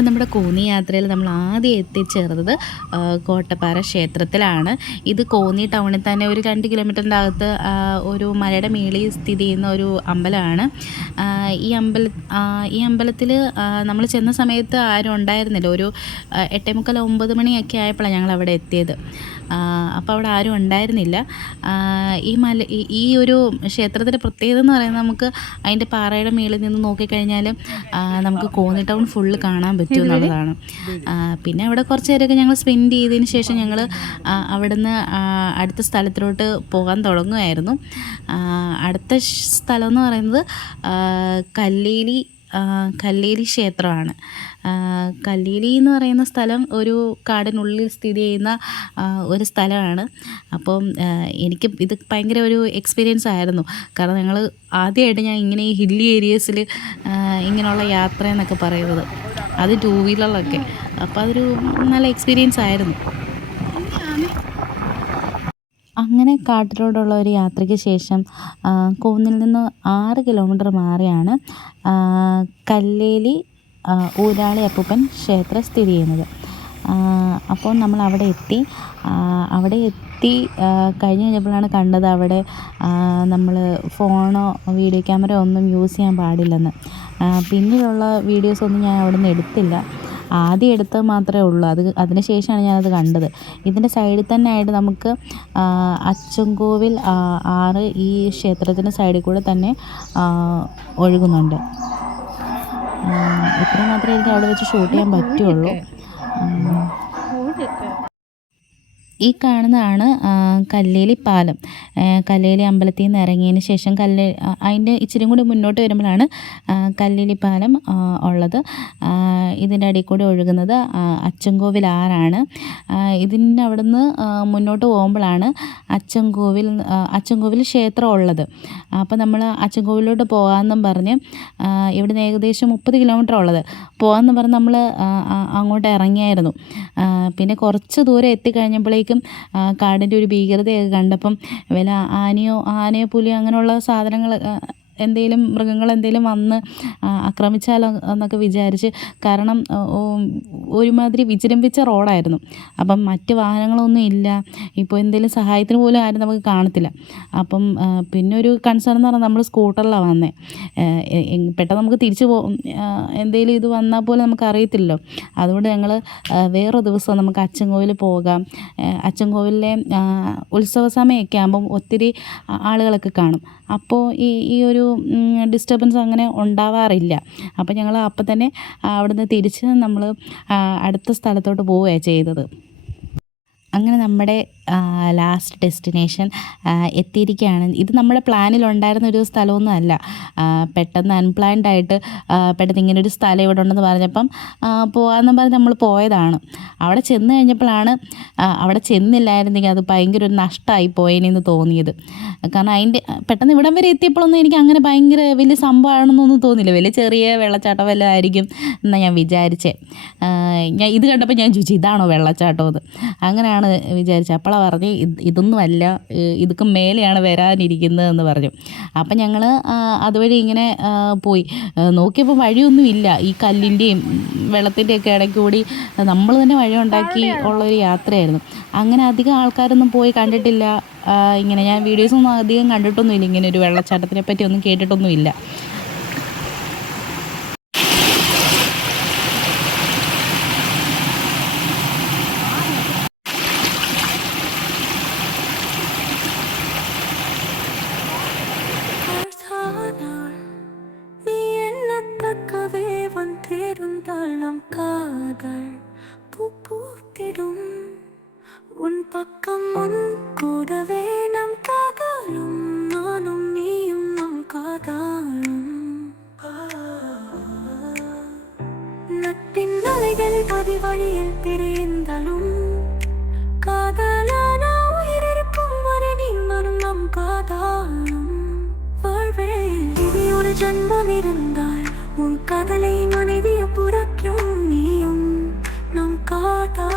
അപ്പം നമ്മുടെ കോന്നി യാത്രയിൽ നമ്മൾ ആദ്യം എത്തിച്ചേർന്നത് കോട്ടപ്പാറ ക്ഷേത്രത്തിലാണ്. ഇത് കോന്നി ടൗണിൽ തന്നെ ഒരു രണ്ട് കിലോമീറ്ററിന്റെ അകത്ത് ഒരു മലയുടെ മേളിൽ സ്ഥിതി ചെയ്യുന്ന ഒരു അമ്പലമാണ്. ഈ അമ്പല ഈ അമ്പലത്തിൽ നമ്മൾ ചെന്ന സമയത്ത് ആരും ഉണ്ടായിരുന്നില്ല. ഒരു എട്ടേ മുക്കാൽ ഒമ്പത് മണിയൊക്കെ ആയപ്പോഴാണ് ഞങ്ങൾ അവിടെ എത്തിയത്. അപ്പോൾ അവിടെ ആരും ഉണ്ടായിരുന്നില്ല. ഈ മല ഈ- ഒരു ക്ഷേത്രത്തിന്റെ പ്രത്യേകത എന്ന് പറയുന്നത് നമുക്ക് അതിന്റെ പാറയുടെ മേളിൽ നിന്ന് നോക്കിക്കഴിഞ്ഞാൽ നമുക്ക് കോന്നി ടൗൺ ഫുള്ള് കാണാൻ പറ്റും എന്നുള്ളതാണ്. പിന്നെ അവിടെ കുറച്ച് നേരമൊക്കെ ഞങ്ങൾ സ്പെൻഡ് ചെയ്തതിന് ശേഷം ഞങ്ങൾ അവിടുന്ന് അടുത്ത സ്ഥലത്തിലോട്ട് പോകാൻ തുടങ്ങുമായിരുന്നു. അടുത്ത സ്ഥലം എന്ന് പറയുന്നത് കല്ലേലി ആ, കല്ലേലി ക്ഷേത്രമാണ്. കല്ലേരി എന്ന് പറയുന്ന സ്ഥലം ഒരു കാടിനുള്ളിൽ സ്ഥിതി ചെയ്യുന്ന ഒരു സ്ഥലമാണ്. അപ്പം എനിക്ക് ഇത് ഭയങ്കര ഒരു എക്സ്പീരിയൻസ് ആയിരുന്നു. കാരണം ഞങ്ങൾ ആദ്യമായിട്ട് ഞാൻ ഇങ്ങനെ ഈ ഹില്ലി ഏരിയസിൽ ഇങ്ങനെയുള്ള യാത്ര എന്നൊക്കെ പറയുന്നത്. അത് ടൂ വീലറിലൊക്കെ അപ്പോൾ അതൊരു നല്ല എക്സ്പീരിയൻസ് ആയിരുന്നു അങ്ങനെ കാട്ടിലൂടെയുള്ള ഒരു യാത്രയ്ക്ക് ശേഷം കോന്നിൽ നിന്ന് ആറ് കിലോമീറ്റർ മാറിയാണ് കല്ലേലി ഊരാളി അപ്പൂപ്പൻ ക്ഷേത്രം സ്ഥിതി ചെയ്യുന്നത്. അപ്പോൾ നമ്മൾ അവിടെ എത്തി. അവിടെ എത്തി കഴിഞ്ഞ് കഴിഞ്ഞപ്പോഴാണ് കണ്ടത് അവിടെ നമ്മൾ ഫോണോ വീഡിയോ ക്യാമറയോ ഒന്നും യൂസ് ചെയ്യാൻ പാടില്ലെന്ന്. പിന്നീടുള്ള വീഡിയോസൊന്നും ഞാൻ അവിടെ നിന്ന് എടുത്തില്ല. ആദ്യം എടുത്തത് മാത്രമേ ഉള്ളൂ. അത് അതിന് ശേഷമാണ് ഞാനത് കണ്ടത്. ഇതിന്റെ സൈഡിൽ തന്നെ ആയിട്ട് നമുക്ക് അച്ചൻകോവിൽ ആറ് ഈ ക്ഷേത്രത്തിന്റെ സൈഡിൽ കൂടെ തന്നെ ഒഴുകുന്നുണ്ട്. ഇത്ര മാത്രമേ എനിക്ക് അവിടെ വെച്ച് ഷൂട്ട് ചെയ്യാൻ പറ്റുള്ളൂ. ഈ കാണുന്നതാണ് കല്ലേലി പാലം. കല്ലേലി അമ്പലത്തിൽ നിന്ന് ഇറങ്ങിയതിന് ശേഷം കല്ല് അതിന്റെ ഇച്ചിരി കൂടി മുന്നോട്ട് വരുമ്പോഴാണ് കല്ലേലി പാലം ഉള്ളത്. ഇതിന്റെ അടിയിൽ കൂടി ഒഴുകുന്നത് അച്ചൻകോവിൽ ആറാണ്. ഇതിന്റെ അവിടുന്ന് മുന്നോട്ട് പോകുമ്പോഴാണ് അച്ചൻകോവിൽ അച്ചൻകോവിൽ ക്ഷേത്രം ഉള്ളത്. അപ്പോൾ നമ്മൾ അച്ചൻകോവിലോട്ട് പോകാമെന്നും പറഞ്ഞ് ഇവിടെ ഇവിടുന്ന് ഏകദേശം മുപ്പത് കിലോമീറ്റർ ഉള്ളത്. പോകാമെന്ന് പറഞ്ഞ് നമ്മൾ അങ്ങോട്ട് ഇറങ്ങിയായിരുന്നു. പിന്നെ കുറച്ച് ദൂരം എത്തിക്കഴിഞ്ഞപ്പോഴേക്കും ആ, കാടിന്റെ ഒരു ഭീകരതയൊക്കെ കണ്ടപ്പം വല്ല ആനയോ ആനയോ പുലിയോ അങ്ങനെയുള്ള സാധനങ്ങൾ എന്തെങ്കിലും മൃഗങ്ങൾ എന്തെങ്കിലും വന്ന് ആക്രമിച്ചാലോ എന്നൊക്കെ വിചാരിച്ച് കാരണം ഒരുമാതിരി വിജൃംഭിച്ച റോഡായിരുന്നു. അപ്പം മറ്റ് വാഹനങ്ങളൊന്നും ഇല്ല. ഇപ്പോൾ എന്തെങ്കിലും സഹായത്തിന് പോലും ആരും നമുക്ക് കാണത്തില്ല. അപ്പം പിന്നെ ഒരു കൺസേൺ എന്ന് പറഞ്ഞാൽ നമ്മൾ സ്കൂട്ടറിലാണ് വന്നത് പെട്ടെന്ന് നമുക്ക് തിരിച്ചു പോ എന്തെങ്കിലും ഇത് വന്നാൽ പോലും നമുക്ക് അറിയത്തില്ലല്ലോ. അതുകൊണ്ട് ഞങ്ങൾ വേറൊരു ദിവസം നമുക്ക് അച്ചൻകോവിൽ പോകാം. അച്ചൻകോവിലെ ഉത്സവ സമയമൊക്കെ ആകുമ്പം ഒത്തിരി ആളുകളൊക്കെ കാണും. അപ്പോൾ ഈ ഈ ഒരു ഡിസ്റ്റർബൻസ് അങ്ങനെ ഉണ്ടാവാറില്ല. അപ്പോൾ ഞങ്ങൾ അപ്പം തന്നെ അവിടുന്ന് തിരിച്ച് നമ്മൾ അടുത്ത സ്ഥലത്തോട്ട് പോവുകയാണ് ചെയ്തത്. അങ്ങനെ നമ്മുടെ ലാസ്റ്റ് ഡെസ്റ്റിനേഷൻ എത്തിയിരിക്കുകയാണ്. ഇത് നമ്മുടെ പ്ലാനിലുണ്ടായിരുന്ന ഒരു സ്ഥലമൊന്നും അല്ല. പെട്ടെന്ന് അൺപ്ലാൻഡ് ആയിട്ട് പെട്ടെന്ന് ഇങ്ങനെ ഒരു സ്ഥലം ഇവിടെ ഉണ്ടെന്ന് പറഞ്ഞപ്പം പോകാമെന്ന് പറഞ്ഞ് നമ്മൾ പോയതാണ്. അവിടെ ചെന്ന് കഴിഞ്ഞപ്പോഴാണ് അവിടെ ചെന്നില്ലായിരുന്നെങ്കിൽ അത് ഭയങ്കര ഒരു നഷ്ടമായി പോയേനെന്ന് തോന്നിയത്. കാരണം അതിന്റെ പെട്ടെന്ന് ഇവിടം വരെ എത്തിയപ്പോഴൊന്നും എനിക്ക് അങ്ങനെ ഭയങ്കര വലിയ സംഭവമാണെന്നൊന്നും തോന്നിയില്ല. വലിയ ചെറിയ വെള്ളച്ചാട്ടം വല്ലതും ആയിരിക്കും എന്നാണ് ഞാൻ വിചാരിച്ചേ. ഞാൻ ഇത് കണ്ടപ്പോൾ ഞാൻ ചോദിച്ചു ഇതാണോ വെള്ളച്ചാട്ടം? എന്ന്. അങ്ങനെയാണ് വിചാരിച്ചത്. അപ്പോഴാണ് പറഞ്ഞ് ഇതൊന്നുമല്ല ഇതൊന്നും അല്ല ഏഹ് ഇതൊക്കെ മേലെയാണ് വരാനിരിക്കുന്നതെന്ന് പറഞ്ഞു. അപ്പം ഞങ്ങൾ അതുവഴി ഇങ്ങനെ പോയി. നോക്കിയപ്പോൾ വഴിയൊന്നുമില്ല. ഈ കല്ലിന്റെയും വെള്ളത്തിന്റെയൊക്കെ ഇടയ്ക്ക് കൂടി നമ്മൾ തന്നെ വഴി ഉണ്ടാക്കി ഉള്ളൊരു യാത്രയായിരുന്നു. അങ്ങനെ അധികം ആൾക്കാരൊന്നും പോയി കണ്ടിട്ടില്ല. ഇങ്ങനെ ഞാൻ വീഡിയോസൊന്നും അധികം കണ്ടിട്ടൊന്നുമില്ല. ഇങ്ങനെ ഒരു വെള്ളച്ചാട്ടത്തിനെ പറ്റി ഒന്നും കേട്ടിട്ടൊന്നുമില്ല. வந்திருந்தாள் காதல் பூ பூத்திடும். உன் பக்கம் உன் கூடவே நம் காதலும் நானும் நீயும் நம் காதலும். நட்பின் அலைகள் பதி வழியில் பிரிந்தாலும் காதலான உயிரிருக்கும் வரை நீங்களும் நம் காதலும். வாழ்வே இது ஒரு ஜென்மம் இருந்தால் உன் கதலை மனைவிய புற た